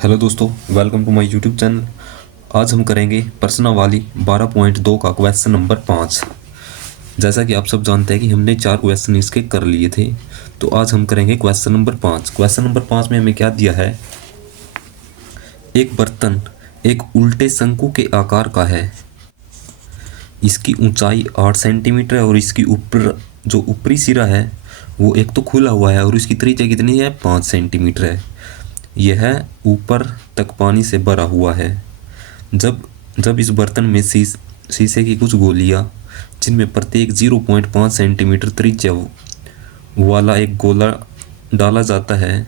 Hello दोस्तों, welcome to my YouTube channel. आज हम करेंगे प्रश्नावली 12.2 का क्वेश्चन नंबर 5। जैसा कि आप सब जानते हैं कि हमने 4 क्वेश्चन इसके कर लिए थे, तो आज हम करेंगे क्वेश्चन नंबर 5। क्वेश्चन नंबर 5 में हमें क्या दिया है। एक बर्तन एक उल्टे शंकु के आकार का है। इसकी ऊंचाई 8 सेंटीमीटर है और इसकी ऊपर जो ऊपरी सिरा है वो एक तो खुला हुआ है और उसकी त्रिज्या कितनी है, 5 सेंटीमीटर है। यह ऊपर तक पानी से भरा हुआ है। जब जब इस बर्तन में शीशे की कुछ गोलियां, जिनमें प्रत्येक 0.5 सेंटीमीटर त्रिज्या वाला एक गोला डाला जाता है,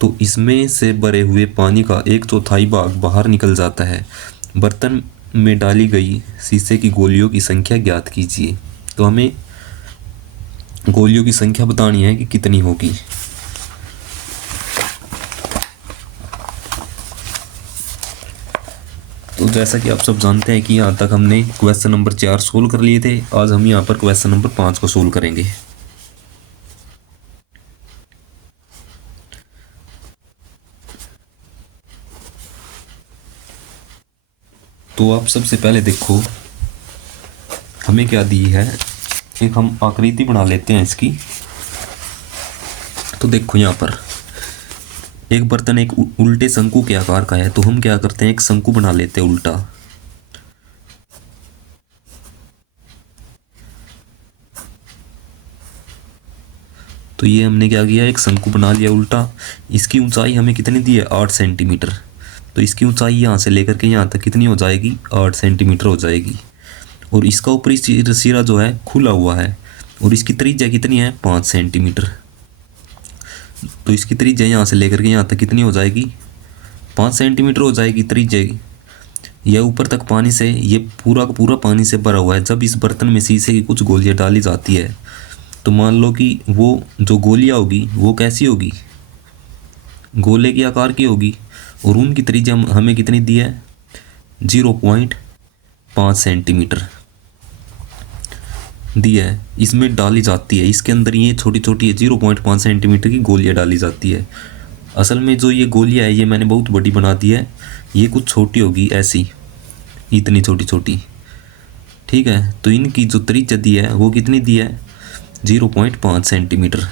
तो इसमें से भरे हुए पानी का 1/4 भाग बाहर निकल जाता है। बर्तन में डाली गई शीशे की गोलियों की संख्या ज्ञात कीजिए। तो हमें गोलियों की संख्या बतानी है कि कितनी होगी। तो जैसा कि आप सब जानते हैं कि यहाँ तक हमने क्वेश्चन नंबर 4 सोल्व कर लिए थे। आज हम यहाँ पर क्वेश्चन नंबर 5 को सोल्व करेंगे। तो आप सबसे पहले देखो हमें क्या दी है। एक हम आकृति बना लेते हैं इसकी। तो देखो यहाँ पर एक बर्तन एक उल्टे शंकु के आकार का है, तो हम क्या करते हैं, एक शंकु बना लेते हैं उल्टा। तो ये हमने क्या किया, एक शंकु बना लिया उल्टा। इसकी ऊंचाई हमें कितनी दी है, 8 सेंटीमीटर। तो इसकी ऊंचाई यहाँ से लेकर के यहाँ तक कितनी हो जाएगी, 8 सेंटीमीटर हो जाएगी। और इसका ऊपरी सिरा जो है खुला हुआ है और इसकी त्रिज्या कितनी है, 5 सेंटीमीटर। तो इसकी त्रिज्या यहाँ से लेकर के यहाँ तक कितनी हो जाएगी, 5 सेंटीमीटर हो जाएगी त्रिज्या। यह ऊपर तक पानी से, ये पूरा का पूरा पानी से भरा हुआ है। जब इस बर्तन में शीशे की कुछ गोलियां डाली जाती है, तो मान लो कि वो जो गोलियां होगी वो कैसी होगी, गोले के आकार की होगी। और उनकी त्रिज्या हमें कितनी दी है, 0.5 सेंटीमीटर दी है। इसमें डाली जाती है, इसके अंदर ये छोटी छोटी 0.5 सेंटीमीटर की गोलियां डाली जाती है। असल में जो ये गोलियां है ये मैंने बहुत बड़ी बना दी है, ये कुछ छोटी होगी ऐसी, इतनी छोटी छोटी। ठीक है, तो इनकी जो त्रिज्या दी है वो कितनी दी है, 0.5 सेंटीमीटर।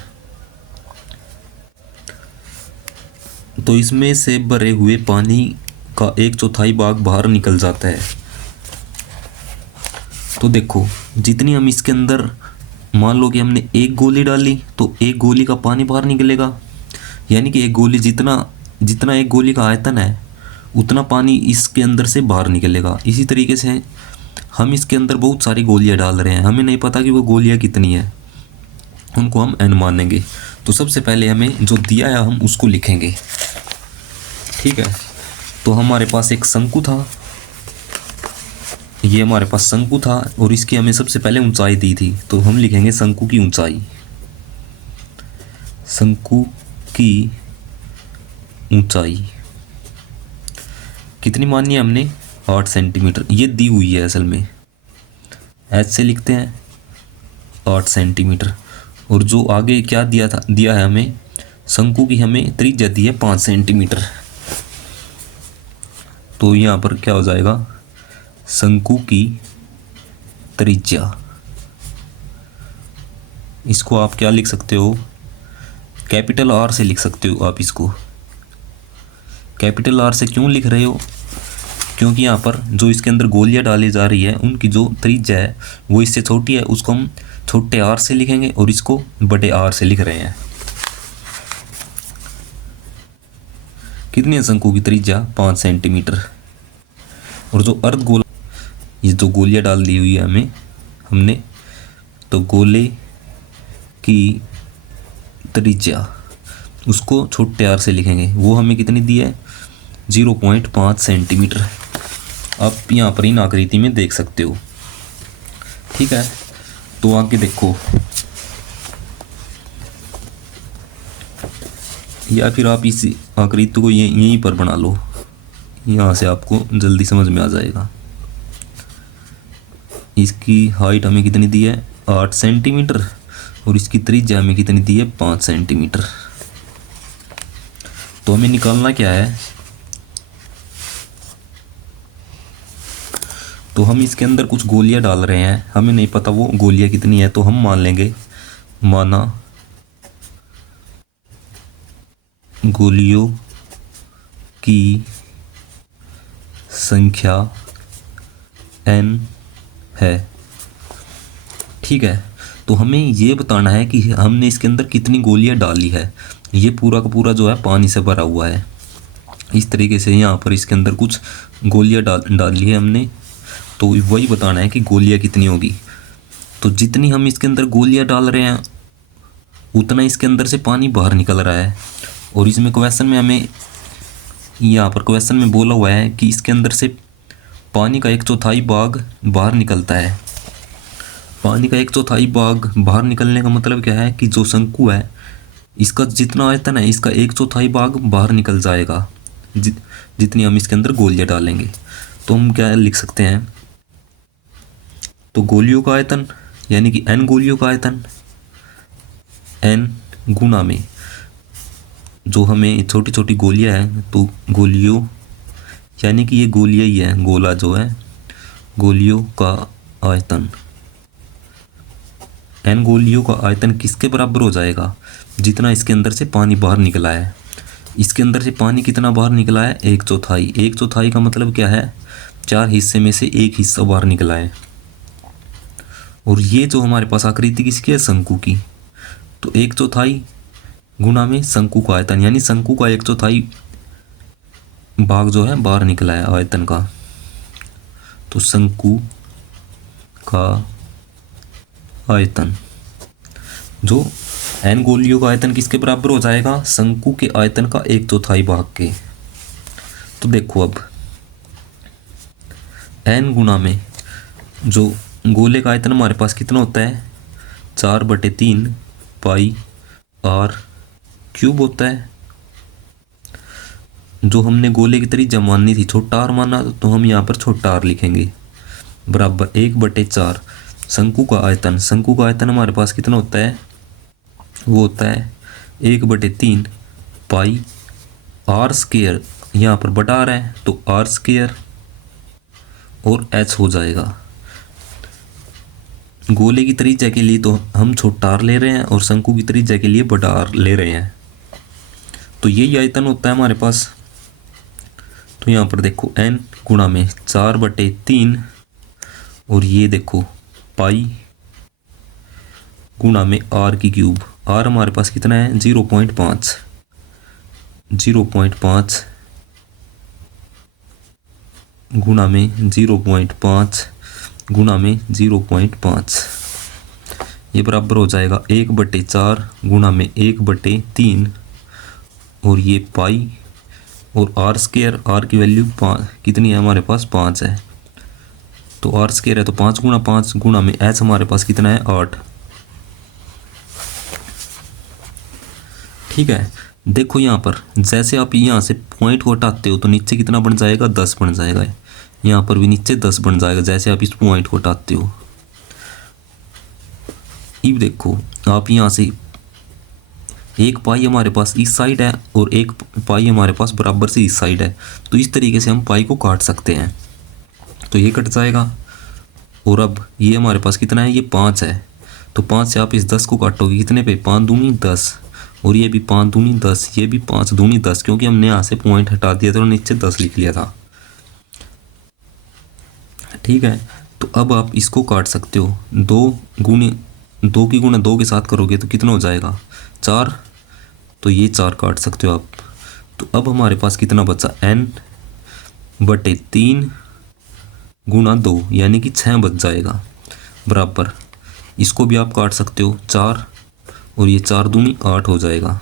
तो इसमें से भरे हुए पानी का 1/4 भाग बाहर निकल जाता है। तो देखो जितनी हम इसके अंदर, मान लो कि हमने एक गोली डाली तो एक गोली का पानी बाहर निकलेगा। यानी कि एक गोली जितना जितना एक गोली का आयतन है उतना पानी इसके अंदर से बाहर निकलेगा। इसी तरीके से हम इसके अंदर बहुत सारी गोलियां डाल रहे हैं, हमें नहीं पता कि वो गोलियां कितनी है, उनको हम n मानेंगे। तो सबसे पहले हमें जो दिया है हम उसको लिखेंगे। ठीक है, तो हमारे पास एक शंकु था, ये हमारे पास शंकु था और इसकी हमें सबसे पहले ऊंचाई दी थी। तो हम लिखेंगे शंकु की ऊंचाई। शंकु की ऊंचाई कितनी मानी है हमने, 8 सेंटीमीटर। ये दी हुई है, असल में ऐसे लिखते हैं 8 सेंटीमीटर। और जो आगे क्या दिया है हमें, शंकु की हमें त्रिज्या दी है 5 सेंटीमीटर। तो यहाँ पर क्या हो जाएगा, शंकु की त्रिज्या, इसको आप क्या लिख सकते हो, कैपिटल आर से लिख सकते हो आप इसको। कैपिटल आर से क्यों लिख रहे हो, क्योंकि यहाँ पर जो इसके अंदर गोलियां डाली जा रही है उनकी जो त्रिज्या है वो इससे छोटी है, उसको हम छोटे आर से लिखेंगे और इसको बड़े आर से लिख रहे हैं। कितनी है शंकु की त्रिज्या, 5 सेंटीमीटर। और जो अर्ध गोला, ये जो गोलियां डाल दी हुई है हमने, तो गोले की त्रिज्या उसको छोटे आर से लिखेंगे, वो हमें कितनी दी है, 0.5 सेंटीमीटर। आप यहाँ पर इन आकृति में देख सकते हो। ठीक है, तो आगे देखो, या फिर आप इस आकृति को यहीं पर बना लो, यहाँ से आपको जल्दी समझ में आ जाएगा। इसकी हाइट हमें कितनी दी है, 8 सेंटीमीटर और इसकी त्रिज्या हमें कितनी दी है, 5 सेंटीमीटर। तो हमें निकालना क्या है, तो हम इसके अंदर कुछ गोलियां डाल रहे हैं, हमें नहीं पता वो गोलियां कितनी है, तो हम मान लेंगे, माना गोलियों की संख्या n है। ठीक है, तो हमें ये बताना है कि हमने इसके अंदर कितनी गोलियां डाली है। ये पूरा का पूरा जो है पानी से भरा हुआ है। इस तरीके से यहाँ पर इसके अंदर कुछ गोलियां डाली है हमने, तो वही बताना है कि गोलियां कितनी होगी। तो जितनी हम इसके अंदर गोलियां डाल रहे हैं उतना इसके अंदर से पानी बाहर निकल रहा है। और इसमें क्वेश्चन में हमें, यहाँ पर क्वेश्चन में बोला हुआ है कि इसके अंदर से पानी का 1/4 भाग बाहर निकलता है। पानी का 1/4 भाग बाहर निकलने का मतलब क्या है कि जो शंकु है इसका जितना आयतन है इसका 1/4 भाग बाहर निकल जाएगा जितनी हम इसके अंदर गोलियां डालेंगे। तो हम क्या लिख सकते हैं, तो गोलियों का आयतन यानी कि n गोलियों का आयतन, n गुना में जो हमें छोटी छोटी गोलियां हैं, तो गोलियों यानी कि ये गोलियां ही है, गोला जो है गोलियों का आयतन, n गोलियों का आयतन किसके बराबर हो जाएगा, जितना इसके अंदर से पानी बाहर निकला है। इसके अंदर से पानी कितना बाहर निकला है, 1/4। 1/4 का मतलब क्या है, 4 हिस्से में से 1 हिस्सा बाहर निकला है। और ये जो हमारे पास आकृति किसकी है, शंकु की, तो 1/4 गुना में शंकु का आयतन यानी शंकु का 1/4 भाग जो है बाहर निकला है आयतन का। तो शंकु का आयतन, जो n गोलियों का आयतन किसके बराबर हो जाएगा, शंकु के आयतन का 1/4 भाग के। तो देखो अब n गुना में जो गोले का आयतन हमारे पास कितना होता है, 4/3 पाई r क्यूब होता है। जो हमने गोले की त्रिज्या माननी थी छोटा r माना, तो हम यहाँ पर छोटा r लिखेंगे, बराबर 1/4 शंकु का आयतन। शंकु का आयतन हमारे पास कितना होता है, वो होता है 1/3 पाई r स्क्वायर, यहाँ पर बटा रहा है तो r स्क्वायर और h हो जाएगा। गोले की त्रिज्या के लिए तो हम छोटा r ले रहे हैं और शंकु की त्रिज्या के लिए बड़ा r ले रहे हैं। तो यही आयतन होता है हमारे पास। तो यहाँ पर देखो n गुणा में 4/3 और ये देखो पाई गुणा में r की क्यूब। r हमारे पास कितना है, 0.5 गुणा में 0.5 गुणा में 0.5, ये बराबर हो जाएगा 1/4 गुणा में 1/3 और ये पाई और r स्क्वायर, r की वैल्यू कितनी है हमारे पास, 5 है। तो r स्क्वायर है तो 5 गुणा 5 गुणा में h हमारे पास कितना है, 8। ठीक है, देखो यहाँ पर जैसे आप यहाँ से पॉइंट को हटाते हो तो नीचे कितना बन जाएगा, 10 बन जाएगा। यहाँ पर भी नीचे 10 बन जाएगा जैसे आप इस पॉइंट को हटाते हो। अब देखो आप यहाँ से एक पाई हमारे पास इस साइड है और एक पाई हमारे पास बराबर से इस साइड है, तो इस तरीके से हम पाई को काट सकते हैं। तो ये कट जाएगा और अब ये हमारे पास कितना है, ये 5 है। तो 5 से आप इस 10 को काटोगे कितने पे, 5 दूनी 10 और ये भी 5 दूनी 10, ये भी 5 दूनी 10, क्योंकि हमने यहाँ से पॉइंट हटा दिया था और नीचे 10 लिख लिया था। ठीक है, तो अब आप इसको काट सकते हो। 2 की गुणा 2 के साथ करोगे तो कितना हो जाएगा, 4। तो ये 4 काट सकते हो आप। तो अब हमारे पास कितना बचा, n/3 गुणा 2 यानी कि 6 बच जाएगा, बराबर। इसको भी आप काट सकते हो, 4 और ये 4 दूनी 8 हो जाएगा।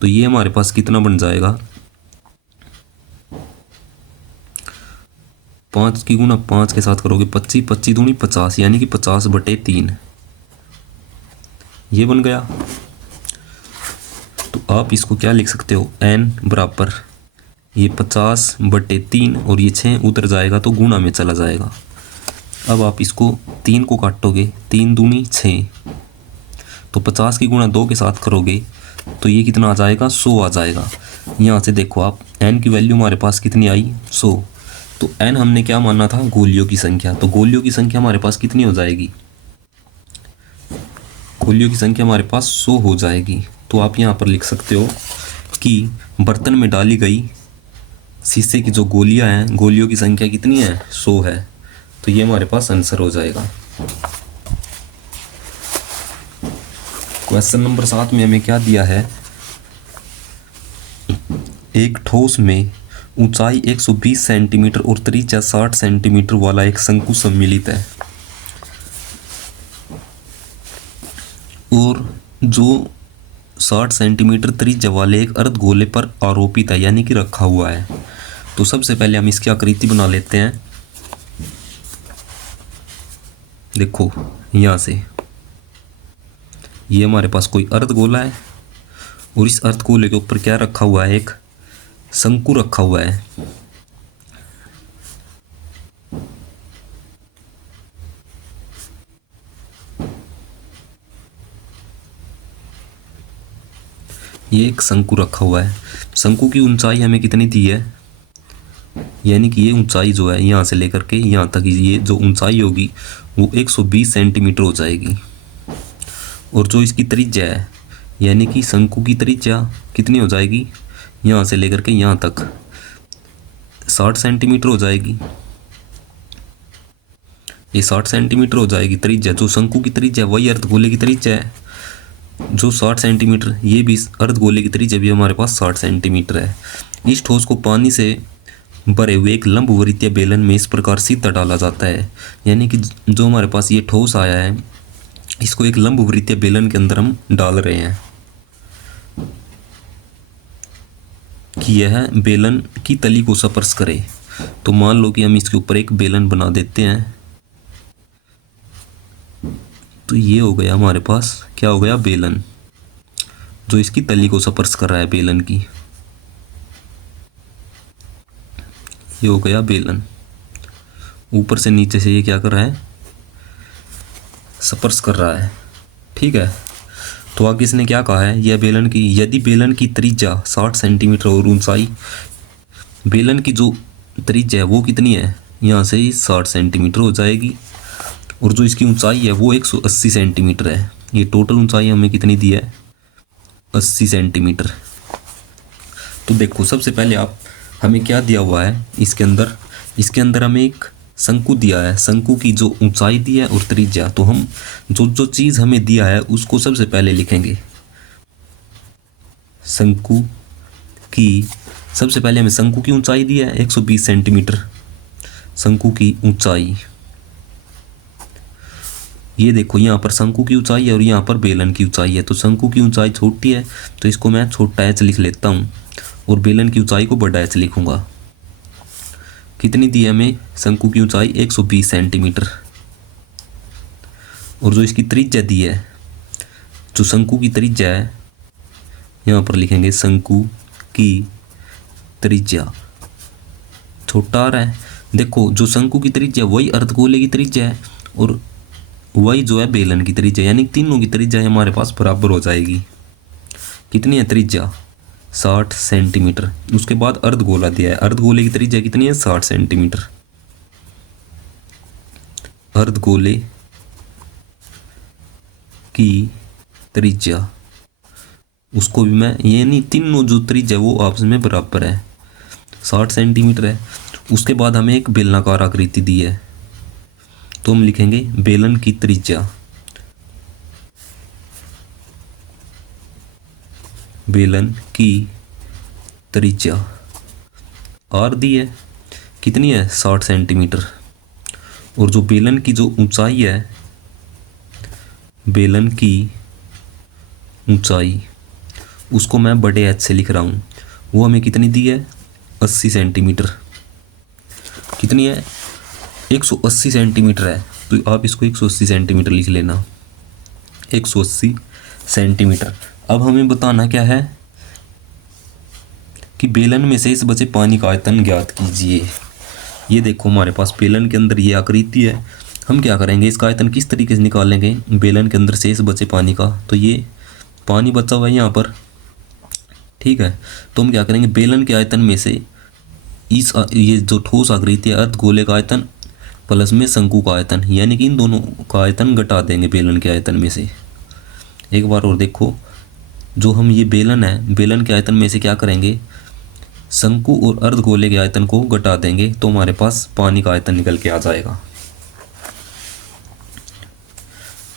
तो ये हमारे पास कितना बन जाएगा, 5 की गुणा 5 के साथ करोगे 25, 25 दूनी 50 यानी कि 50/3 ये बन गया। तो आप इसको क्या लिख सकते हो, n बराबर ये 50/3 और ये 6 उतर जाएगा तो गुणा में चला जाएगा। अब आप इसको 3 को काटोगे, 3 दूनी 6, तो 50 की गुणा 2 के साथ करोगे तो ये कितना आ जाएगा, 100 आ जाएगा। यहाँ से देखो आप, n की वैल्यू हमारे पास कितनी आई, 100। तो n हमने क्या माना था, गोलियों की संख्या, तो गोलियों की संख्या हमारे पास कितनी हो जाएगी, गोलियों की संख्या हमारे पास 100 हो जाएगी। तो आप यहाँ पर लिख सकते हो कि बर्तन में डाली गई शीशे की जो गोलियां हैं, गोलियों की संख्या कितनी है, 100 है। तो ये हमारे पास आंसर हो जाएगा। क्वेश्चन नंबर 7 में हमें क्या दिया है, एक ठोस में ऊंचाई 120 सेंटीमीटर और त्रिज्या 60 सेंटीमीटर वाला एक शंकु सम्मिलित है और जो 60 सेंटीमीटर त्रिज्या वाले एक अर्धगोले पर आरोपित है, यानी कि रखा हुआ है। तो सबसे पहले हम इसकी आकृति बना लेते हैं। देखो यहाँ से ये हमारे पास कोई अर्धगोला है और इस अर्धगोले के ऊपर क्या रखा हुआ है, एक शंकु रखा हुआ है। ये एक शंकु रखा हुआ है। शंकु की ऊंचाई हमें कितनी दी है, यानी कि ये ऊंचाई जो है यहाँ से लेकर के यहाँ तक, ये जो ऊंचाई होगी वो 120 सेंटीमीटर हो जाएगी। और जो इसकी त्रिज्या है, यानी कि शंकु की त्रिज्या कितनी हो जाएगी, यहाँ से लेकर के यहाँ तक 60 सेंटीमीटर हो जाएगी। ये 60 सेंटीमीटर हो जाएगी त्रिज्या। जो शंकु की त्रिज्या वही अर्धगोले की त्रिज्या है, जो 60 सेंटीमीटर, ये भी अर्धगोले की त्रिज्या भी हमारे पास 60 सेंटीमीटर है। इस ठोस को पानी से भरे हुए एक लंबवर्तीय बेलन में इस प्रकार सीधा डाला जाता है, यानी कि जो हमारे पास ये ठोस आया है, इसको एक लंबवर्तीय बेलन के अंदर हम डाल रहे हैं कि यह बेलन की तली को स्पर्श करे। तो मान लो कि हम इसके ऊपर एक बेलन बना देते हैं। तो ये हो गया हमारे पास, क्या हो गया, बेलन, जो इसकी तली को स्पर्श कर रहा है बेलन की। ये हो गया बेलन, ऊपर से नीचे से ये क्या कर रहा है, स्पर्श कर रहा है। ठीक है। तो आगे इसने क्या कहा है, यह बेलन की, यदि बेलन की त्रिज्या 60 सेंटीमीटर और ऊंचाई, बेलन की जो त्रिज्या है वो कितनी है, यहाँ से ही 60 सेंटीमीटर हो जाएगी, और जो इसकी ऊंचाई है वो 180 सेंटीमीटर है। ये टोटल ऊंचाई हमें कितनी दी है, 80 सेंटीमीटर। तो देखो सबसे पहले आप, हमें क्या दिया हुआ है इसके अंदर हमें एक शंकु दिया है। शंकु की जो ऊंचाई दी है और त्रिज्या, तो हम जो चीज़ हमें दिया है उसको सबसे पहले लिखेंगे। शंकु की, सबसे पहले हमें शंकु की ऊंचाई दी है 120 सेंटीमीटर, शंकु की ऊंचाई। ये देखो यहाँ पर शंकु की ऊंचाई है और यहाँ पर बेलन की ऊंचाई है। तो शंकु की ऊंचाई छोटी है तो इसको मैं छोटा एच लिख लेता हूँ, और बेलन की ऊंचाई को बड़ा एच लिखूंगा। कितनी दी है हमें, शंकु की ऊंचाई 120 सेंटीमीटर, और जो इसकी त्रिज्या दी है, जो शंकु की त्रिज्या है, यहाँ पर लिखेंगे शंकु की त्रिज्या, छोटा आ रहा है। देखो जो शंकु की त्रिज्या वही अर्धगोले की त्रिज्या है और वही जो है बेलन की त्रिज्या, यानी तीनों की त्रिज्या हमारे पास बराबर हो जाएगी। कितनी है त्रिज्या, 60 सेंटीमीटर। उसके बाद अर्धगोला दिया है, अर्धगोले की त्रिज्या कितनी है, 60 सेंटीमीटर। अर्धगोले की त्रिज्या, उसको भी मैं, ये नहीं, तीनों जो त्रिज्या वो आपस में बराबर है, 60 सेंटीमीटर है। उसके बाद हमें एक बेलनाकार आकृति दी है, तो हम लिखेंगे बेलन की त्रिज्या, बेलन की त्रिज्या आर दी है, कितनी है, 60 सेंटीमीटर। और जो बेलन की जो ऊंचाई है, बेलन की ऊंचाई, उसको मैं बड़े एच से लिख रहा हूँ, वो हमें कितनी दी है, 80 सेंटीमीटर। कितनी है, 180 सेंटीमीटर है। तो आप इसको 180 सेंटीमीटर लिख लेना, 180 सेंटीमीटर। अब हमें बताना क्या है कि बेलन में शेष बचे पानी का आयतन ज्ञात कीजिए। ये देखो हमारे पास बेलन के अंदर ये आकृति है, हम क्या करेंगे, इसका आयतन किस तरीके से निकालेंगे, बेलन के अंदर शेष बचे पानी का। तो ये पानी बचा हुआ है यहाँ पर, ठीक है। तो हम क्या करेंगे, बेलन के आयतन में से ये जो ठोस आकृति है अर्धगोले का आयतन प्लस में शंकु का आयतन, यानी कि इन दोनों का आयतन घटा देंगे बेलन के आयतन में से। एक बार और देखो, जो हम ये बेलन है, बेलन के आयतन में से क्या करेंगे, शंकु और अर्धगोले के आयतन को घटा देंगे, तो हमारे पास पानी का आयतन निकल के आ जाएगा।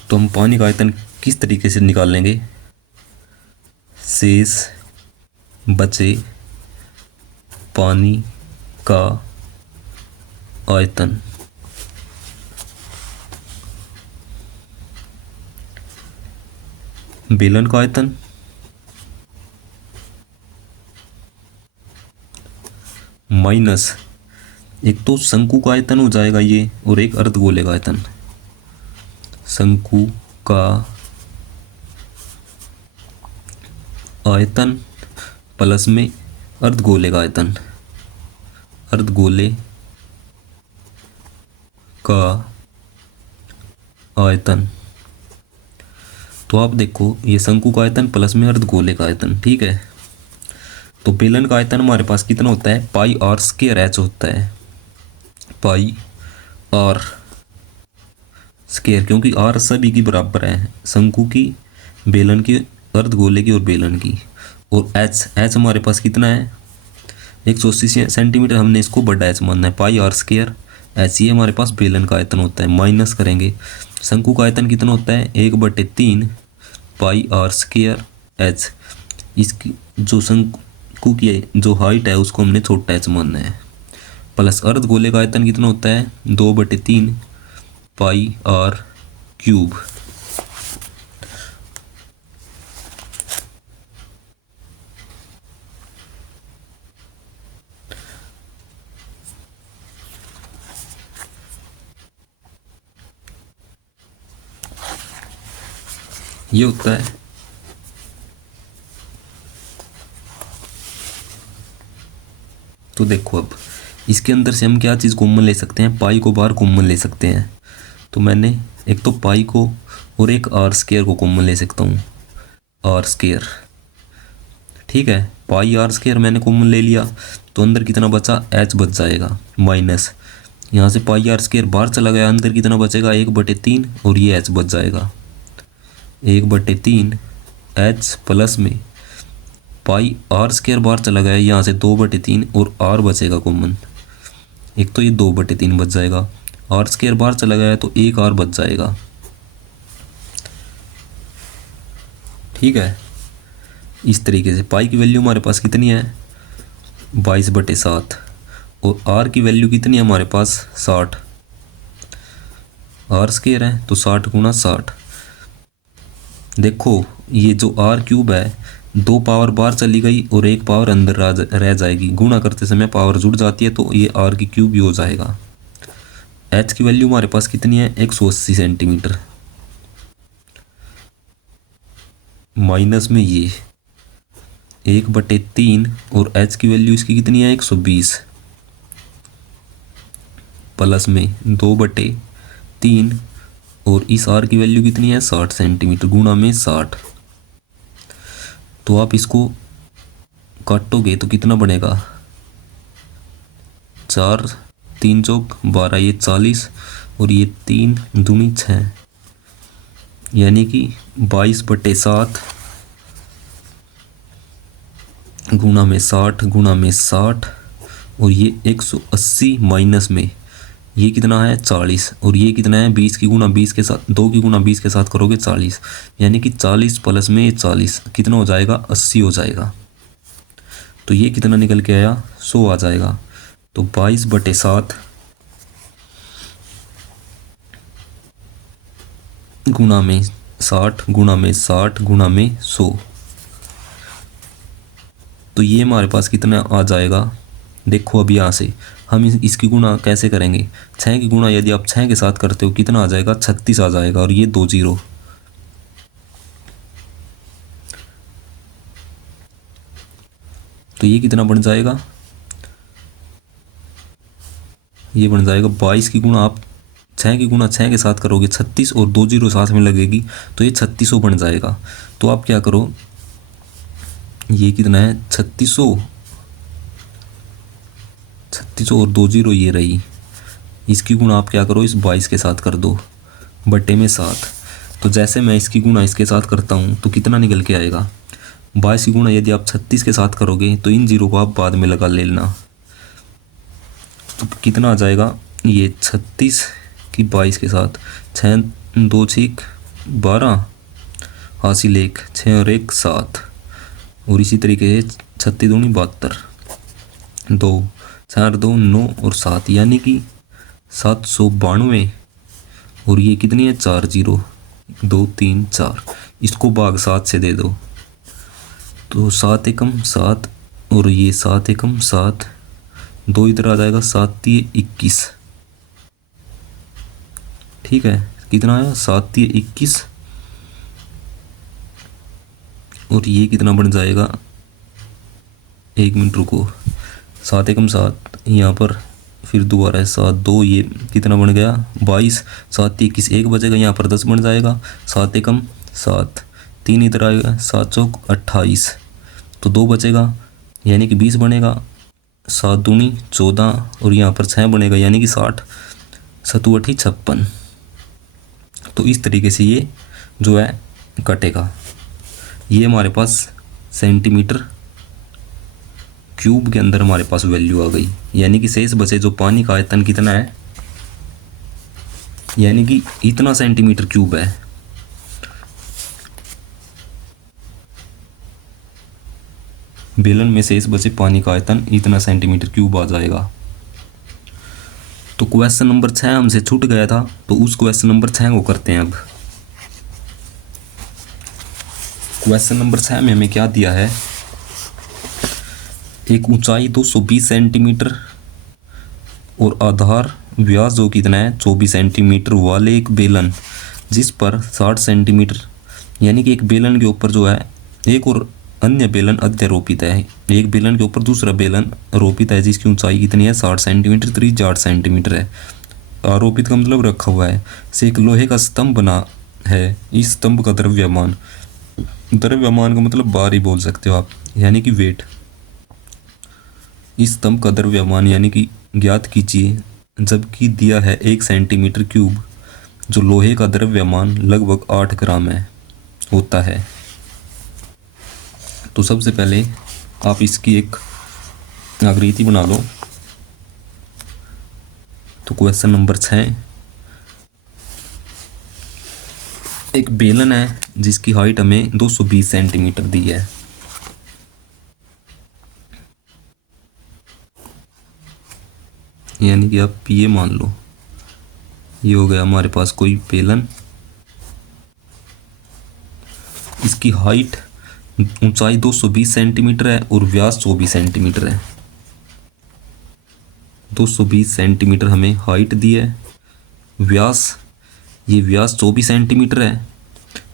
तो हम पानी का आयतन किस तरीके से निकाल लेंगे, शेष बचे पानी का आयतन बेलन का आयतन माइनस एक तो शंकु का आयतन हो जाएगा ये, और एक अर्धगोले का आयतन, शंकु का आयतन प्लस में अर्धगोले का आयतन, अर्धगोले का आयतन। तो आप देखो, ये शंकु का आयतन प्लस में अर्धगोले का आयतन, ठीक है। तो बेलन का आयतन हमारे पास कितना होता है, पाई आर स्क्वायर एच होता है, पाई आर स्क्वायर, क्योंकि आर सभी की बराबर है, शंकु की, बेलन की, अर्धगोले की और बेलन की। और एच हमारे पास कितना है, 180 सेंटीमीटर, हमने इसको बड़ा एच मानना है, पाई आर स्क्वायर एच, ये हमारे पास बेलन का आयतन होता है। माइनस करेंगे, शंकु का आयतन कितना होता है, 1/3 पाई आर स्क्वायर एच, इसकी जो शंकु की जो हाइट है उसको हमने छोटा एच मानना है, प्लस अर्धगोले का आयतन कितना होता है, 2/3 पाई आर क्यूब। ये होता है। तो देखो, अब इसके अंदर से हम क्या चीज़ कॉमन ले सकते हैं, पाई को बाहर कॉमन ले सकते हैं। तो मैंने एक तो पाई को और एक आर स्क्वायर को कॉमन ले सकता हूँ, आर स्क्वायर, ठीक है। पाई आर स्क्वायर मैंने कॉमन ले लिया, तो अंदर कितना बचा, एच बच जाएगा, माइनस यहाँ से पाई आर स्क्वायर बाहर चला गया, अंदर कितना बचेगा, 1/3, और ये एच बच जाएगा, 1/3 एच प्लस में पाई आर स्क्वायर बाहर चला गया, यहाँ से 2/3 और आर बचेगा कॉमन, एक तो ये 2/3 बच जाएगा, आर स्क्वायर बाहर चला गया तो एक आर बच जाएगा, ठीक है। इस तरीके से पाई की वैल्यू हमारे पास कितनी है, 22/7, और आर की वैल्यू कितनी है हमारे पास, 60, आर स्क्वायर है तो 60 × 60। देखो, ये जो आर क्यूब है, 2 पावर बाहर चली गई और 1 पावर अंदर रह जाएगी, गुणा करते समय पावर जुड़ जाती है, तो ये आर की क्यूब ही हो जाएगा। एच की वैल्यू हमारे पास कितनी है, 180 सेंटीमीटर, माइनस में ये 1/3, और एच की वैल्यू इसकी कितनी है, 120, प्लस में 2/3, और इस आर की वैल्यू कितनी है, 60 सेंटीमीटर, गुणा में 60। तो आप इसको काटोगे तो कितना बनेगा, 4 3 चौक 12, ये 40, और ये 3 दूनी 6, यानी कि 22/7 गुणा में 60 गुणा में 60, और ये 180 माइनस में ये कितना है, 40, और ये कितना है, 20 की गुणा 20 के साथ, 2 की गुणा 20 के साथ करोगे 40, यानी कि 40 प्लस में 40 कितना हो जाएगा, 80 हो जाएगा। तो ये कितना निकल के आया, 100 आ जाएगा। तो 22/7 गुणा में 60 गुणा में 60 गुणा में 100, तो ये हमारे पास कितना आ जाएगा। देखो अब यहाँ से हम इसकी गुणा कैसे करेंगे, 6 की गुणा यदि आप 6 के साथ करते हो कितना आ जाएगा, 36 आ जाएगा, और ये 2 0, तो ये कितना बन जाएगा, ये बन जाएगा 22 की गुणा आप 6 की गुणा 6 के साथ करोगे 36, और 2 0 साथ में लगेगी तो ये 3600 बन जाएगा। तो आप क्या करो, ये कितना है 3600, 3600 और 20 ये रही। इसकी गुणा आप क्या करो, इस 22 के साथ कर दो, बटे में 7। तो जैसे मैं इसकी गुणा इसके साथ करता हूँ तो कितना निकल के आएगा, 22 की गुणा यदि आप 36 के साथ करोगे तो इन जीरो को आप बाद में लगा लेना, तो कितना आ जाएगा, ये 36 की 22 के साथ 6 2 6 12, हासिल 1, 6 और 1 7, और इसी तरीके से 36 दूनी 72, 2 4 2 9 और 7, यानी कि 792। और ये कितनी है 4 0 2 3 4, इसको भाग 7 से दे दो, तो 7 एकम 7 और ये 7 एकम 7, 2 इधर आ जाएगा, 7 3 21। ठीक है, कितना आया 7 3 21, और ये कितना बन जाएगा, 1 मिनट रुको, 7 एकम 7 यहाँ पर, फिर दोबारा है 7 2, ये कितना बन गया 22, 7 3 21, 1 बचेगा, यहाँ पर 10 बन जाएगा, 7 एकम 7, 3 इधर आएगा, 7 चौक 28, तो 2 बचेगा यानी कि 20 बनेगा, 7 दूनी 14 और यहाँ पर 6 बनेगा यानी कि 60, 7 8 56। तो इस तरीके से ये जो है कटेगा। ये हमारे पास सेंटीमीटर क्यूब के अंदर हमारे पास वैल्यू आ गई, यानी कि शेष बचे जो पानी का आयतन कितना है, यानी कि इतना सेंटीमीटर क्यूब है। बेलन में शेष बचे पानी का आयतन इतना सेंटीमीटर क्यूब आ जाएगा। तो क्वेश्चन नंबर 6 हमसे छूट गया था, तो उस क्वेश्चन नंबर 6 को करते हैं। अब क्वेश्चन नंबर 6 में हमें क्या दिया है, एक ऊंचाई 220 सेंटीमीटर और आधार व्यास जो कितना है 24 सेंटीमीटर वाले एक बेलन जिस पर 60 सेंटीमीटर, यानी कि एक बेलन के ऊपर जो है एक और अन्य बेलन अध्यारोपित है, एक बेलन के ऊपर दूसरा बेलन आरोपित है जिसकी ऊंचाई कितनी है 60 सेंटीमीटर, त्रिज्या 8 सेंटीमीटर है। आरोपित का मतलब रखा हुआ है, से एक लोहे का स्तंभ बना है, इस स्तंभ का द्रव्यमान, द्रव्यमान का मतलब बार ही बोल सकते हो आप, यानी कि वेट। इस स्तंभ का द्रव्यमान यानी कि ज्ञात कीजिए, जबकि दिया है 1 सेंटीमीटर क्यूब, जो लोहे का द्रव्यमान लगभग 8 ग्राम है होता है। तो सबसे पहले आप इसकी एक आकृति बना लो। तो क्वेश्चन नंबर 6, एक बेलन है जिसकी हाइट हमें 220 सेंटीमीटर दी है। यानी कि आप ये मान लो, ये हो गया हमारे पास कोई बेलन, इसकी हाइट ऊंचाई 220 सेंटीमीटर है और व्यास 24 सेंटीमीटर है। 220 सेंटीमीटर हमें हाइट दी है, व्यास, ये व्यास 24 सेंटीमीटर है,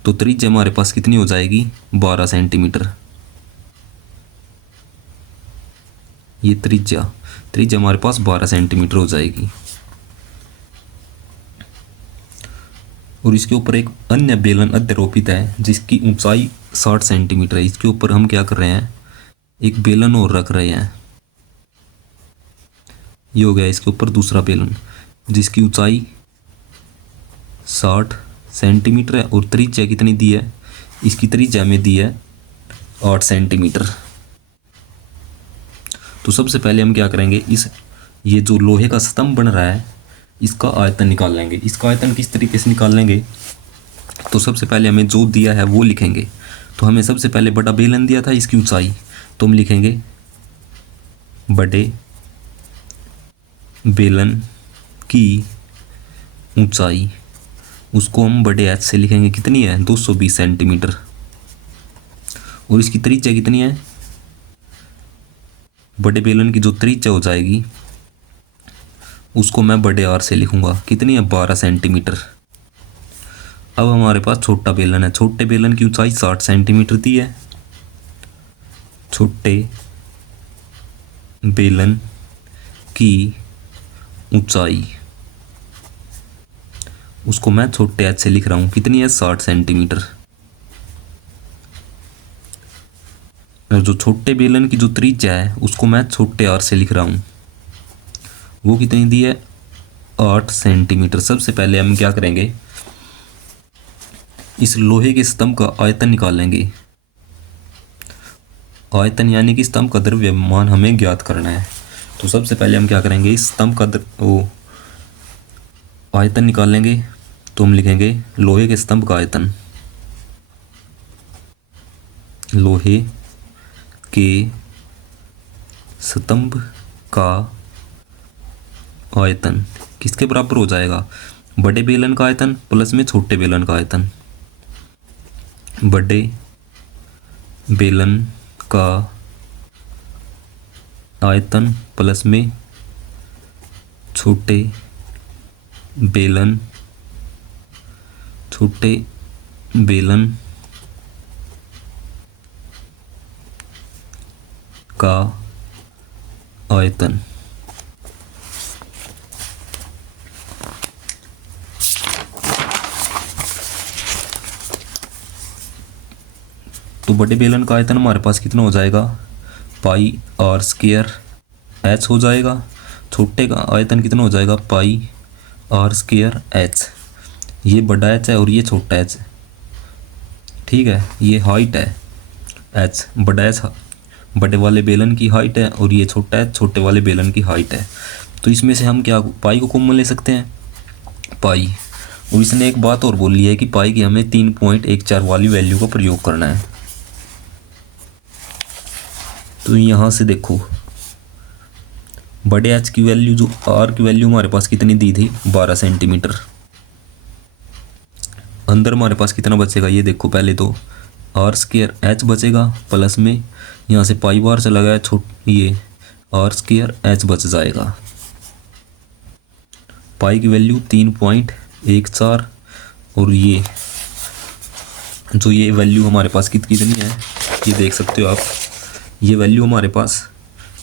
तो त्रिज्या हमारे पास कितनी हो जाएगी 12 सेंटीमीटर। ये त्रिज्या हमारे पास 12 सेंटीमीटर हो जाएगी। और इसके ऊपर एक अन्य बेलन अध्यारोपित है जिसकी ऊंचाई 60 सेंटीमीटर है। इसके ऊपर हम क्या कर रहे हैं, एक बेलन और रख रहे हैं। ये हो गया इसके ऊपर दूसरा बेलन जिसकी ऊंचाई 60 सेंटीमीटर है और त्रिज्या कितनी दी है, इसकी त्रिज्या में दी है 8 सेंटीमीटर। तो सबसे पहले हम क्या करेंगे, ये जो लोहे का स्तंभ बन रहा है इसका आयतन निकाल लेंगे। इसका आयतन किस तरीके से निकाल लेंगे, तो सबसे पहले हमें जो दिया है वो लिखेंगे। तो हमें सबसे पहले बड़ा बेलन दिया था, इसकी ऊंचाई, तो हम लिखेंगे बड़े बेलन की ऊंचाई, उसको हम बड़े एच से लिखेंगे, कितनी है 220 सेंटीमीटर। और इसकी त्रिज्या कितनी है, बड़े बेलन की जो त्रिज्या हो जाएगी उसको मैं बड़े आर से लिखूंगा, कितनी है 12 सेंटीमीटर। अब हमारे पास छोटा बेलन है, छोटे बेलन की ऊंचाई 60 सेंटीमीटर दी है। छोटे बेलन की ऊंचाई उसको मैं छोटे एच से लिख रहा हूं, कितनी है 60 सेंटीमीटर। और जो छोटे बेलन की जो त्रिज्या है उसको मैं छोटे आर से लिख रहा हूँ, वो कितनी दी है 8 सेंटीमीटर। सबसे पहले हम क्या करेंगे, इस लोहे के स्तंभ का आयतन निकालेंगे। आयतन यानी कि स्तंभ का द्रव्यमान हमें ज्ञात करना है। तो सबसे पहले हम क्या करेंगे, इस स्तंभ का आयतन निकालेंगे। तो हम लिखेंगे लोहे के स्तंभ का आयतन, लोहे के स्तंभ का आयतन किसके बराबर हो जाएगा, बड़े बेलन का आयतन प्लस में छोटे बेलन का आयतन। बड़े बेलन का आयतन प्लस में छोटे बेलन का आयतन। तो बड़े बेलन का आयतन हमारे पास कितना हो जाएगा, पाई आर स्क्वायर एच हो जाएगा। छोटे का आयतन कितना हो जाएगा, पाई आर स्क्वायर एच। ये बड़ा एच है और ये छोटा एच, ठीक है। ये हाइट है एच, बड़ा एच बड़े वाले बेलन की हाइट है और ये छोटा एच छोटे वाले बेलन की हाइट है। तो इसमें से हम क्या पाई को कॉमन ले सकते हैं, पाई। और इसने एक बात और बोली है कि पाई की हमें 3.14 वाली वैल्यू का प्रयोग करना है। तो यहाँ से देखो बड़े एच की वैल्यू, जो आर की वैल्यू हमारे पास कितनी दी थी 12 सेंटीमीटर। अंदर हमारे पास कितना बचेगा, ये देखो पहले तो आर स्क्वायर एच बचेगा प्लस में यहाँ से पाई बार चला गया, ये आर स्क्वायर एच बच जाएगा। पाई की वैल्यू 3.14 और ये जो ये वैल्यू हमारे पास कितनी है ये देख सकते हो आप, ये वैल्यू हमारे पास।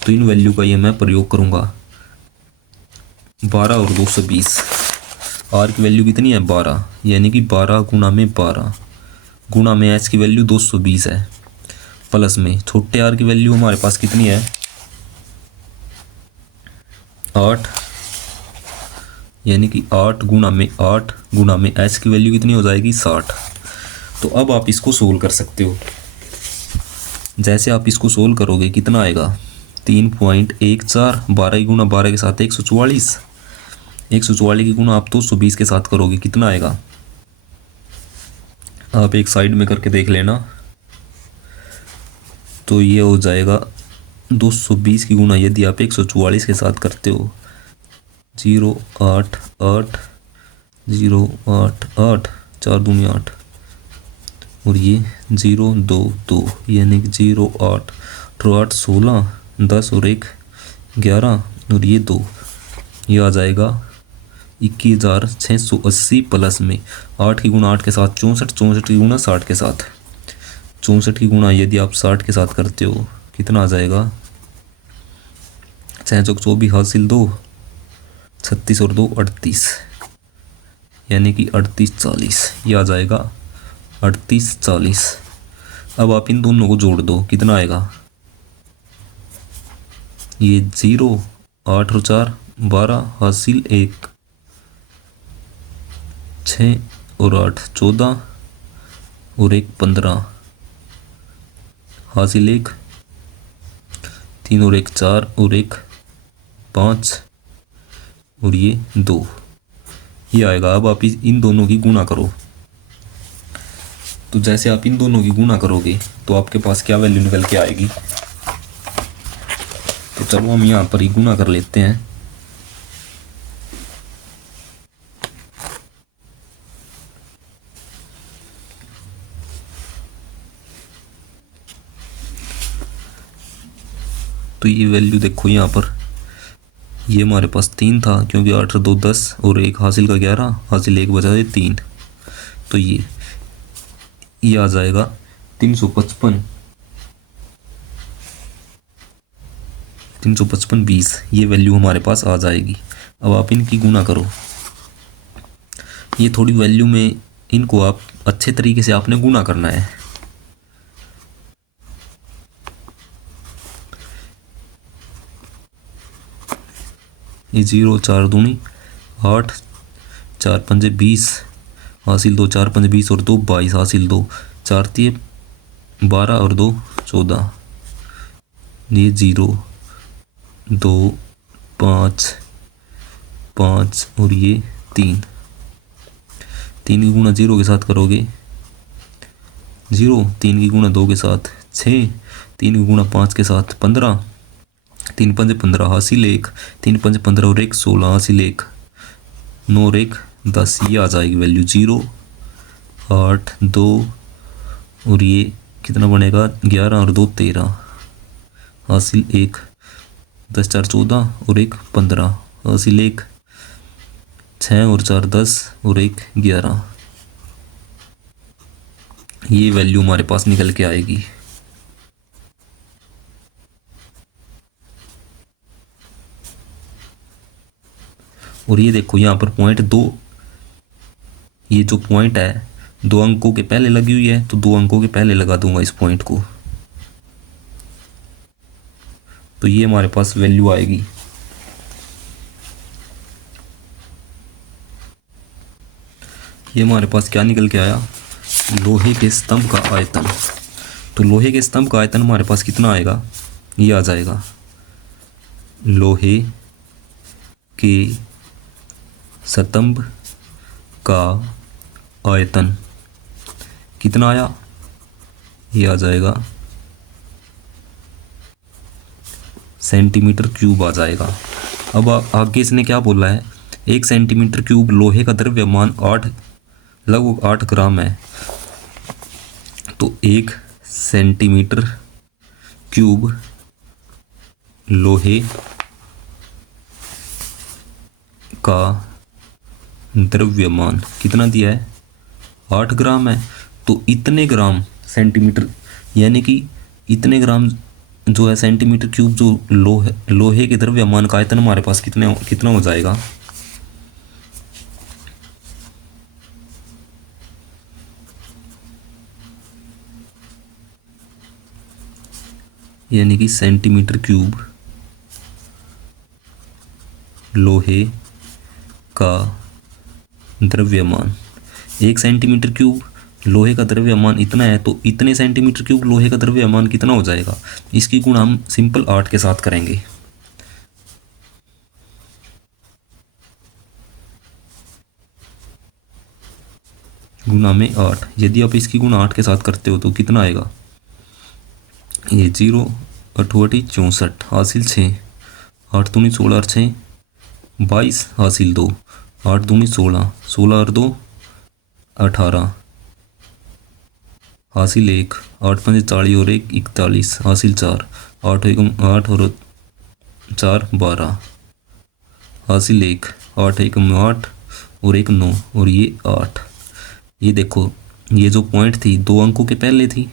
तो इन वैल्यू का ये मैं प्रयोग करूँगा 12 और 220। आर की वैल्यू कितनी है 12, यानी कि 12 गुणा में 12 गुणा में एच की वैल्यू 220 है प्लस में छोटे आर की वैल्यू हमारे पास कितनी है 8, यानी कि 8 गुणा में एच की वैल्यू कितनी हो जाएगी 60। तो अब आप इसको सोल्व कर सकते हो। जैसे आप इसको सोल्व करोगे कितना आएगा 3.14, 12 गुणा 12 के साथ 144, 144 की गुणा आप 220 के साथ करोगे कितना आएगा, आप एक साइड में करके देख लेना। तो ये हो जाएगा 220 की गुणा यदि आप 144 के साथ करते हो 088 088 4 दूनी 8 और ये 022 यानी कि 08 8 16 10 और 1 11 और ये 2, ये आ जाएगा 21,680 प्लस में 8 की गुणा 8 के साथ 64, 64 की गुणा 60 के साथ 64 की गुणा यदि आप 60 के साथ करते हो कितना आ जाएगा 6 चौक 24 हासिल 2, 36 और 2 38, यानी कि 3840, ये आ जाएगा 3840। अब आप इन दोनों को जोड़ दो कितना आएगा, ये 0 8 और 4 12 हासिल 1, 6 और 8 14 और 1 15 हासिल 1, 3 और 1 4 और 1 5 और ये 2, ये आएगा। अब आप इन दोनों की गुणा करो। तो जैसे आप इन दोनों की गुणा करोगे तो आपके पास क्या वैल्यू निकल के आएगी। तो चलो हम यहाँ पर ही गुणा कर लेते हैं। तो ये वैल्यू देखो यहाँ पर, ये हमारे पास 3 था क्योंकि 8 2 10 और 1 हासिल का 11 हासिल 1 बचा है 3। तो ये आ जाएगा 355 20, ये वैल्यू हमारे पास आ जाएगी। अब आप इनकी गुणा करो। ये थोड़ी वैल्यू में इनको आप अच्छे तरीके से आपने गुणा करना है। ये 0 4 दूनी 8, 4 पंजे 20 हासिल 2, 4 पंजे 20 और 2 22 हासिल 2, 4 तिये 12 और 2 14, ये 0 2 5 5 और ये 3 की गुणा 0 के साथ करोगे 0, 3 की गुणा 2 के साथ 6, 3 की गुणा 5 के साथ 15, 3 पंजे 15 हासिल 1, 3 पंजे 15 और 1 16 हासिल 1, 9 और 1 10, ये आ जाएगी वैल्यू 0 8 2 और ये कितना बनेगा 11 और 2 13 हासिल 1, 10 4 14 और 1 15 हासिल 1, 6 और 4 10 और 1 11, ये वैल्यू हमारे पास निकल के आएगी। और ये देखो यहाँ पर पॉइंट 2, ये जो पॉइंट है 2 अंकों के पहले लगी हुई है, तो 2 अंकों के पहले लगा दूंगा इस पॉइंट को, तो ये हमारे पास वैल्यू आएगी। ये हमारे पास क्या निकल के आया, लोहे के स्तंभ का आयतन। तो लोहे के स्तंभ का आयतन हमारे पास कितना आएगा, ये आ जाएगा लोहे के स्तंभ का आयतन कितना आया, ये आ जाएगा सेंटीमीटर क्यूब आ जाएगा। अब आगे इसने क्या बोला है, 1 सेंटीमीटर क्यूब लोहे का द्रव्यमान लगभग 8 ग्राम है। तो 1 सेंटीमीटर क्यूब लोहे का द्रव्यमान कितना दिया है, 8 ग्राम है। तो इतने ग्राम सेंटीमीटर, यानी कि इतने ग्राम जो है सेंटीमीटर क्यूब जो लोहे के द्रव्यमान का आयतन हमारे पास कितना हो जाएगा, यानी कि सेंटीमीटर क्यूब लोहे का द्रव्यमान, 1 सेंटीमीटर क्यूब लोहे का द्रव्यमान इतना है, तो इतने सेंटीमीटर क्यूब लोहे का द्रव्यमान कितना हो जाएगा, इसकी गुणा हम सिंपल 8 के साथ करेंगे। गुणा में 8, यदि आप इसकी गुणा 8 के साथ करते हो तो कितना आएगा, ये 0 8 64 हासिल 6, 8 दूनी 16 और 6 22 हासिल 2, 8 दूनी 16, 16 और 2 18 हासिल 1, 8 पंजे 40 और 1 41 हासिल 4, 8 8 और 4 12 हासिल 1, 8 1 8 और 1 9 और ये 8। ये देखो ये जो पॉइंट थी 2 अंकों के पहले थी,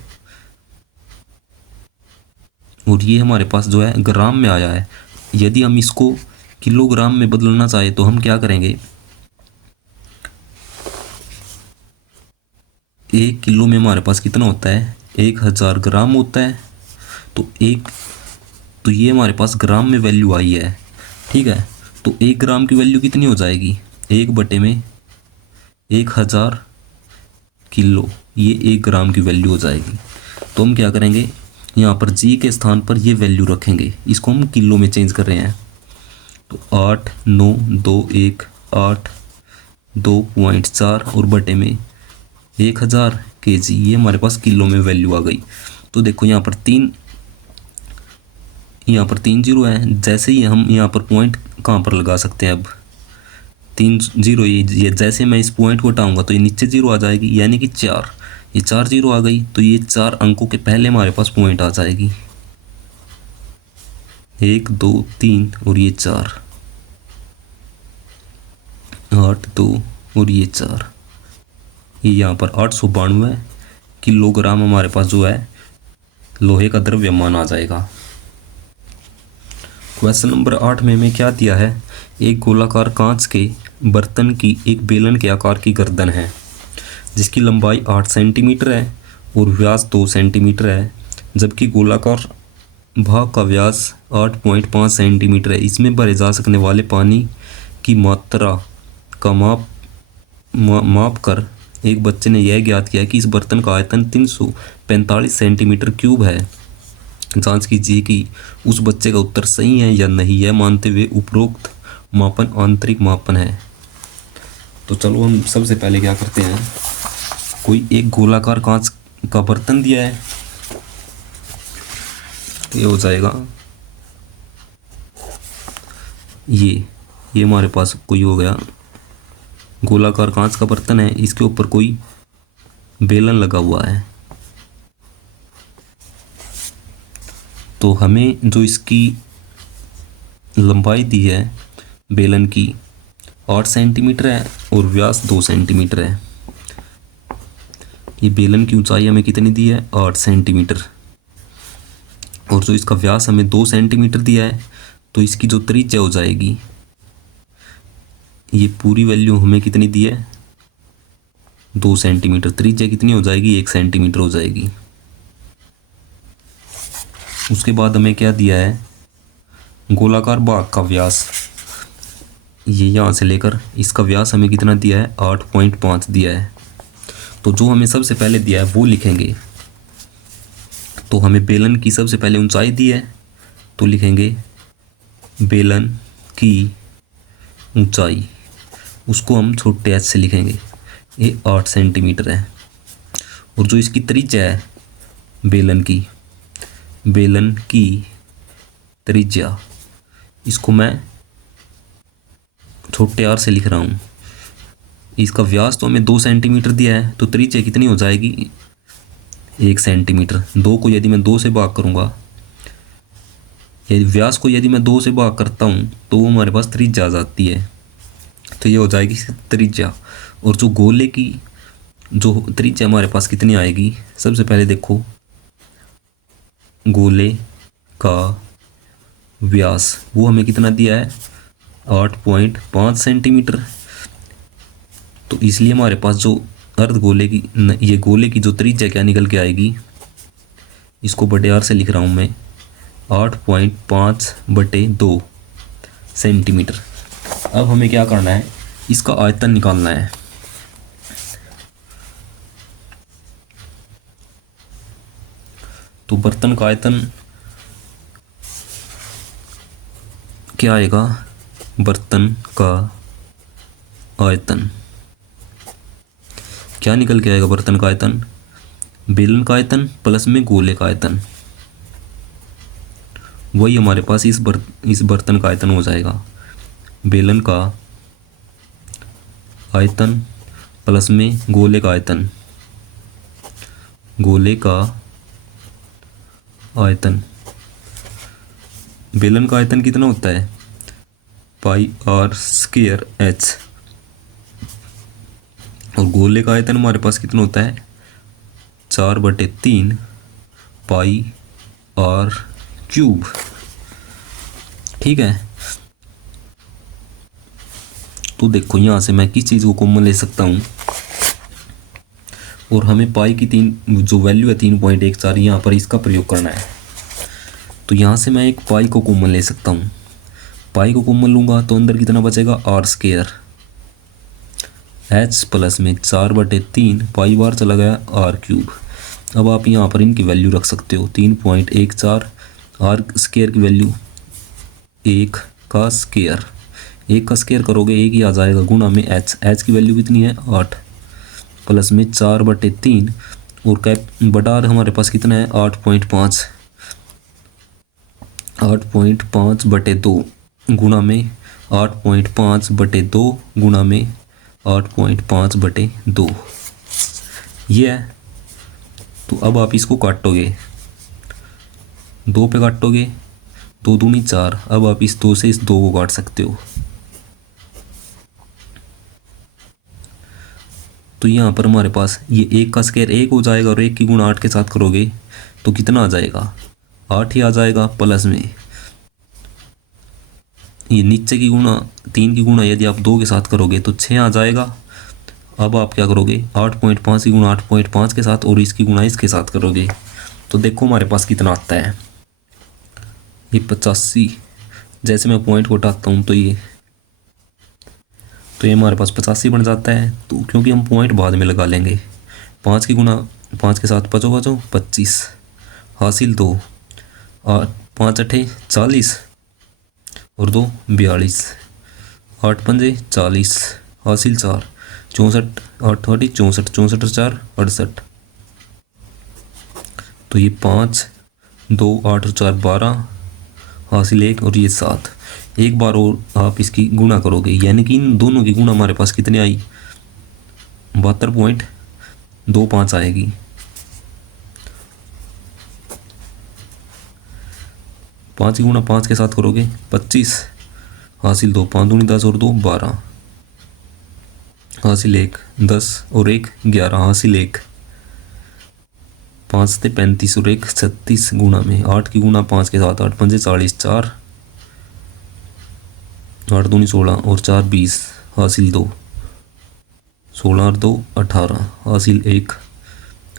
और ये हमारे पास जो है ग्राम में आया है। यदि हम इसको किलोग्राम में बदलना चाहे तो हम क्या करेंगे, 1 किलो में हमारे पास कितना होता है, 1000 ग्राम होता है। तो ये हमारे पास ग्राम में वैल्यू आई है, ठीक है। तो 1 ग्राम की वैल्यू कितनी हो जाएगी, 1/1000 किलो, ये 1 ग्राम की वैल्यू हो जाएगी। तो हम क्या करेंगे, यहाँ पर जी के स्थान पर ये वैल्यू रखेंगे, इसको हम किलो में चेंज कर रहे हैं। तो 8 9 2 1 8 2.4 और बटे में 1000 kg, ये हमारे पास किलो में वैल्यू आ गई। तो देखो यहाँ पर 3 जीरो है, जैसे ही हम यहाँ पर पॉइंट कहाँ पर लगा सकते हैं, अब 3 जीरो, ये जैसे मैं इस पॉइंट को हटाऊंगा तो ये नीचे 0 आ जाएगी, यानी कि 4, ये 4 0 आ गई। तो ये 4 अंकों के पहले हमारे पास पॉइंट आ जाएगी, 1 2 3 और ये 4, 8 2 और ये 4, ये यहाँ पर 892 किलोग्राम हमारे पास जो है लोहे का द्रव्यमान आ जाएगा। क्वेश्चन नंबर 8 में हमें क्या दिया है, एक गोलाकार कांच के बर्तन की एक बेलन के आकार की गर्दन है जिसकी लंबाई 8 सेंटीमीटर है और व्यास 2 सेंटीमीटर है, जबकि गोलाकार भाग का व्यास 8.5 सेंटीमीटर है। इसमें भरे जा सकने वाले पानी की मात्रा का माप कर एक बच्चे ने यह ज्ञात किया कि इस बर्तन का आयतन 345 सेंटीमीटर क्यूब है। जांच कीजिए कि उस बच्चे का उत्तर सही है या नहीं। यह मानते हुए उपरोक्त मापन आंतरिक मापन है। तो चलो हम सबसे पहले क्या करते हैं, कोई एक गोलाकार कांच का बर्तन दिया है, ये हो जाएगा ये हमारे पास कोई हो गया गोलाकार कांच का बर्तन है। इसके ऊपर कोई बेलन लगा हुआ है। तो हमें जो इसकी लंबाई दी है बेलन की 8 सेंटीमीटर है और व्यास 2 सेंटीमीटर है। ये बेलन की ऊंचाई हमें कितनी दी है, 8 सेंटीमीटर, और जो इसका व्यास हमें 2 सेंटीमीटर दिया है, तो इसकी जो त्रिज्या हो जाएगी, ये पूरी वैल्यू हमें कितनी दी है, 2 सेंटीमीटर। त्रिज्या कितनी हो जाएगी, 1 सेंटीमीटर हो जाएगी। उसके बाद हमें क्या दिया है, गोलाकार भाग का व्यास, ये यहाँ से लेकर इसका व्यास हमें कितना दिया है, 8.5 दिया है। तो जो हमें सबसे पहले दिया है वो लिखेंगे। तो हमें बेलन की सबसे पहले ऊंचाई दी है, तो लिखेंगे बेलन की ऊंचाई, उसको हम छोटे h से लिखेंगे, ये 8 सेंटीमीटर है। और जो इसकी त्रिज्या है बेलन की त्रिज्या, इसको मैं छोटे r से लिख रहा हूँ। इसका व्यास तो हमें 2 सेंटीमीटर दिया है, तो त्रिज्या कितनी हो जाएगी, 1 सेंटीमीटर। 2 को यदि मैं 2 से भाग करूँगा, यदि व्यास को यदि मैं 2 से भाग करता हूँ, तो वो हमारे पास त्रिज्या आ जाती है। तो ये हो जाएगी त्रिज्या। और जो गोले की जो त्रिज्या हमारे पास कितनी आएगी, सबसे पहले देखो गोले का व्यास वो हमें कितना दिया है, 8.5 सेंटीमीटर। तो इसलिए हमारे पास जो अर्धगोले की ये गोले की जो त्रिज्या क्या निकल के आएगी, इसको बटे आर से लिख रहा हूँ मैं, 8.5/2 सेंटीमीटर। अब हमें क्या करना है, इसका आयतन निकालना है। तो बर्तन का आयतन क्या आएगा, बर्तन का आयतन क्या निकल के आएगा, बर्तन का आयतन बेलन का आयतन प्लस में गोले का आयतन, वही हमारे पास इस बर्तन का आयतन हो जाएगा। बेलन का आयतन प्लस में गोले का आयतन, गोले का आयतन। बेलन का आयतन कितना होता है, πr²h, और गोले का आयतन हमारे पास कितना होता है, 4/3 πr³। ठीक है। तो देखो यहाँ से मैं किस चीज़ को कॉमन ले सकता हूँ, और हमें पाई की जो वैल्यू है 3.14, यहाँ पर इसका प्रयोग करना है। तो यहाँ से मैं एक पाई को कॉमन ले सकता हूँ। पाई को कॉमन लूँगा तो अंदर कितना बचेगा, r², h प्लस में 4/3 पाई बार चला गया r³। अब आप यहाँ पर इनकी वैल्यू रख सकते हो, 3.14, r² की वैल्यू 1 का स्क्वायर, 1 का स्क्वायर करोगे 1 ही आ जाएगा, गुणा में h की वैल्यू कितनी है, 8 प्लस में 4/3, और कैप बटा हमारे पास कितना है, 8.5/2 गुणा में 8.5/2 गुणा में 8.5/2, ये है। तो अब आप इसको काटोगे, 2 पे काटोगे, 2 दूनी 4। अब आप इस 2 से इस 2 को काट सकते हो। तो यहाँ पर हमारे पास ये 1 का स्क्वायर 1 हो जाएगा, और 1 की गुणा 8 के साथ करोगे तो कितना आ जाएगा, 8 ही आ जाएगा, प्लस में ये नीचे की गुणा 3 की गुणा यदि आप 2 के साथ करोगे तो 6 आ जाएगा। अब आप क्या करोगे, 8.5 की गुणा 8.5 के साथ और इसकी गुणा इसके साथ करोगे, तो देखो हमारे पास कितना आता है, ये 85, जैसे मैं पॉइंट को हटाता हूँ तो ये हमारे पास 85 बन जाता है। तो क्योंकि हम पॉइंट बाद में लगा लेंगे, 5 की गुना 5 के साथ बचो बचो 25 हासिल 2 और 5 अठे 40 और 2 42, 8 पंजे 40 हासिल 4 64, 8 8 64 64 और 4 68। तो ये 5 2 8 और 4 12 हासिल 1 और ये 7। एक बार और आप इसकी गुणा करोगे, यानी कि इन दोनों की गुणा हमारे पास कितनी आई, 72.25 आएगी। पाँच की गुणा 5 के साथ करोगे 25 हासिल 2, 5 दूनी 10 और 2 12 हासिल 1 10 और 1 11 हासिल 1, 5 से 35 और 1 36 गुणा में 8 की गुणा 5 के साथ 8 पंजे 40 4 8 दूनी 16 और 4 20 हासिल 2, 16 और 2 18 हासिल 1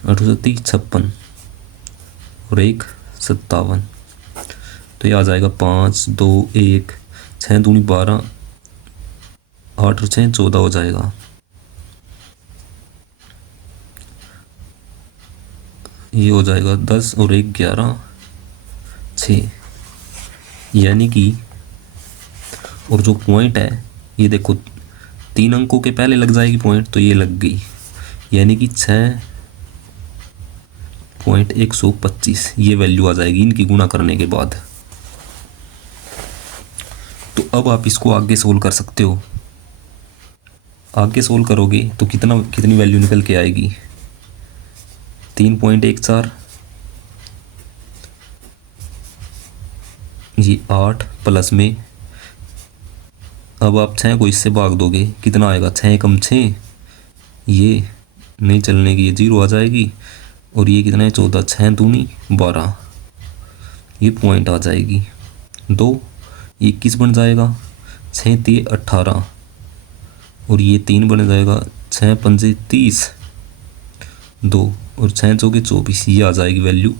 8 37 56 और 1 57। तो ये आ जाएगा 5 2 1 6 दूनी 12 8 और 6 14 हो जाएगा। ये हो जाएगा 10 और 1 11 6, यानी कि और जो पॉइंट है ये देखो 3 अंकों के पहले लग जाएगी पॉइंट, तो ये लग गई, यानी कि 6.125 ये वैल्यू आ जाएगी इनकी गुणा करने के बाद। तो अब आप इसको आगे सोल्व कर सकते हो। आगे सोल्व करोगे तो कितनी वैल्यू निकल के आएगी, 3.14, ये 8 प्लस में, अब आप 6 को इससे भाग दोगे कितना आएगा, 6 कम 6, ये नहीं चलने की, ये 0 आ जाएगी और ये कितना है 14, 6 दूनी 12, ये पॉइंट आ जाएगी 2, 21 बन जाएगा, 6 3 18 और ये 3 बन जाएगा, 6 पंजे 30 2 और 6 चौके 24, ये आ जाएगी वैल्यू।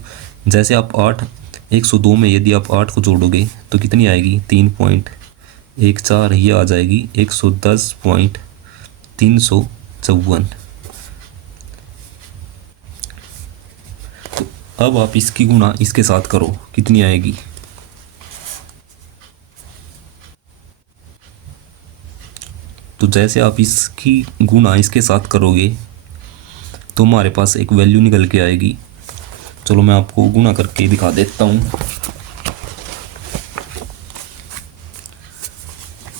जैसे आप 8 102 में यदि आप 8 को जोड़ोगे तो कितनी आएगी, 3.14, ये आ जाएगी 110.354। तो अब आप इसकी गुणा इसके साथ करो, कितनी आएगी, तो जैसे आप इसकी गुणा इसके साथ करोगे तो हमारे पास एक वैल्यू निकल के आएगी। चलो मैं आपको गुणा करके दिखा देता हूँ।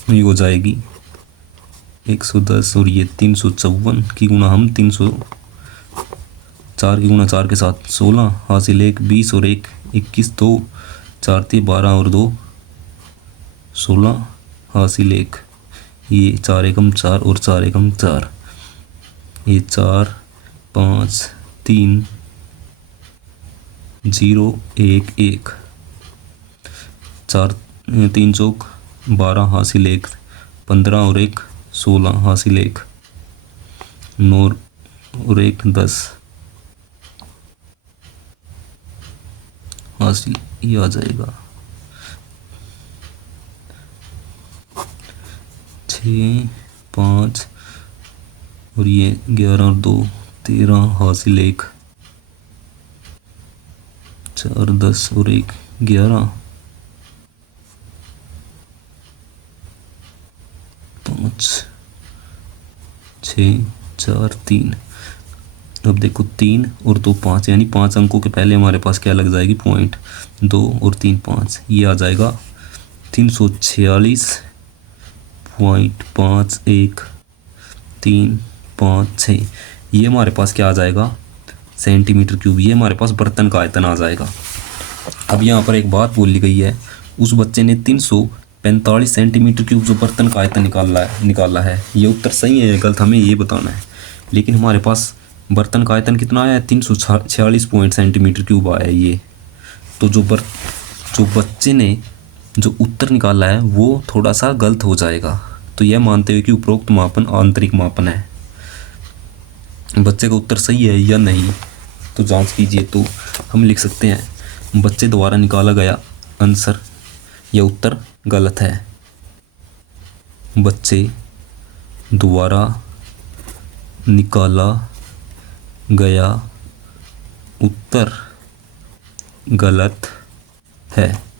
ये हो जाएगी 110 और ये 354 की गुणा हम 304 की गुणा 4 के साथ 16 हासिल 1 20 और 1 21 2 4 3 12 और 2 16 हासिल 1, ये 4 एकम 4 और 4 एकम 4, ये 4 5 3 0 1 1, 4 3 चौक 12 हासिल 1 15 और 1 16 हासिल 1 9 और 1 10 हासिल, ये आ जाएगा 6 5 और ये 11 और 2 13 हासिल 1 4 10 और 1 11 5 6 4 3। अब देखो 3 और 2 5, यानी 5 अंकों के पहले हमारे पास क्या लग जाएगी, पॉइंट 2 और 3 5, ये आ जाएगा 346.51356। ये हमारे पास क्या आ जाएगा, सेंटीमीटर क्यूब, ये हमारे पास बर्तन का आयतन आ जाएगा। अब यहाँ पर एक बात बोली गई है, उस बच्चे ने 345 सेंटीमीटर क्यूब जो बर्तन का आयतन निकाला है। ये उत्तर सही है या गलत हमें ये बताना है। लेकिन हमारे पास बर्तन का आयतन कितना आया है, 346 सेंटीमीटर क्यूब आया है ये। तो जो बच्चे ने जो उत्तर निकाला है वो थोड़ा सा गलत हो जाएगा। तो यह मानते हुए कि उपरोक्त मापन आंतरिक मापन है, बच्चे का उत्तर सही है या नहीं तो जांच कीजिए। तो हम लिख सकते हैं, बच्चे द्वारा निकाला गया आंसर या उत्तर गलत है। बच्चे द्वारा निकाला गया उत्तर गलत है।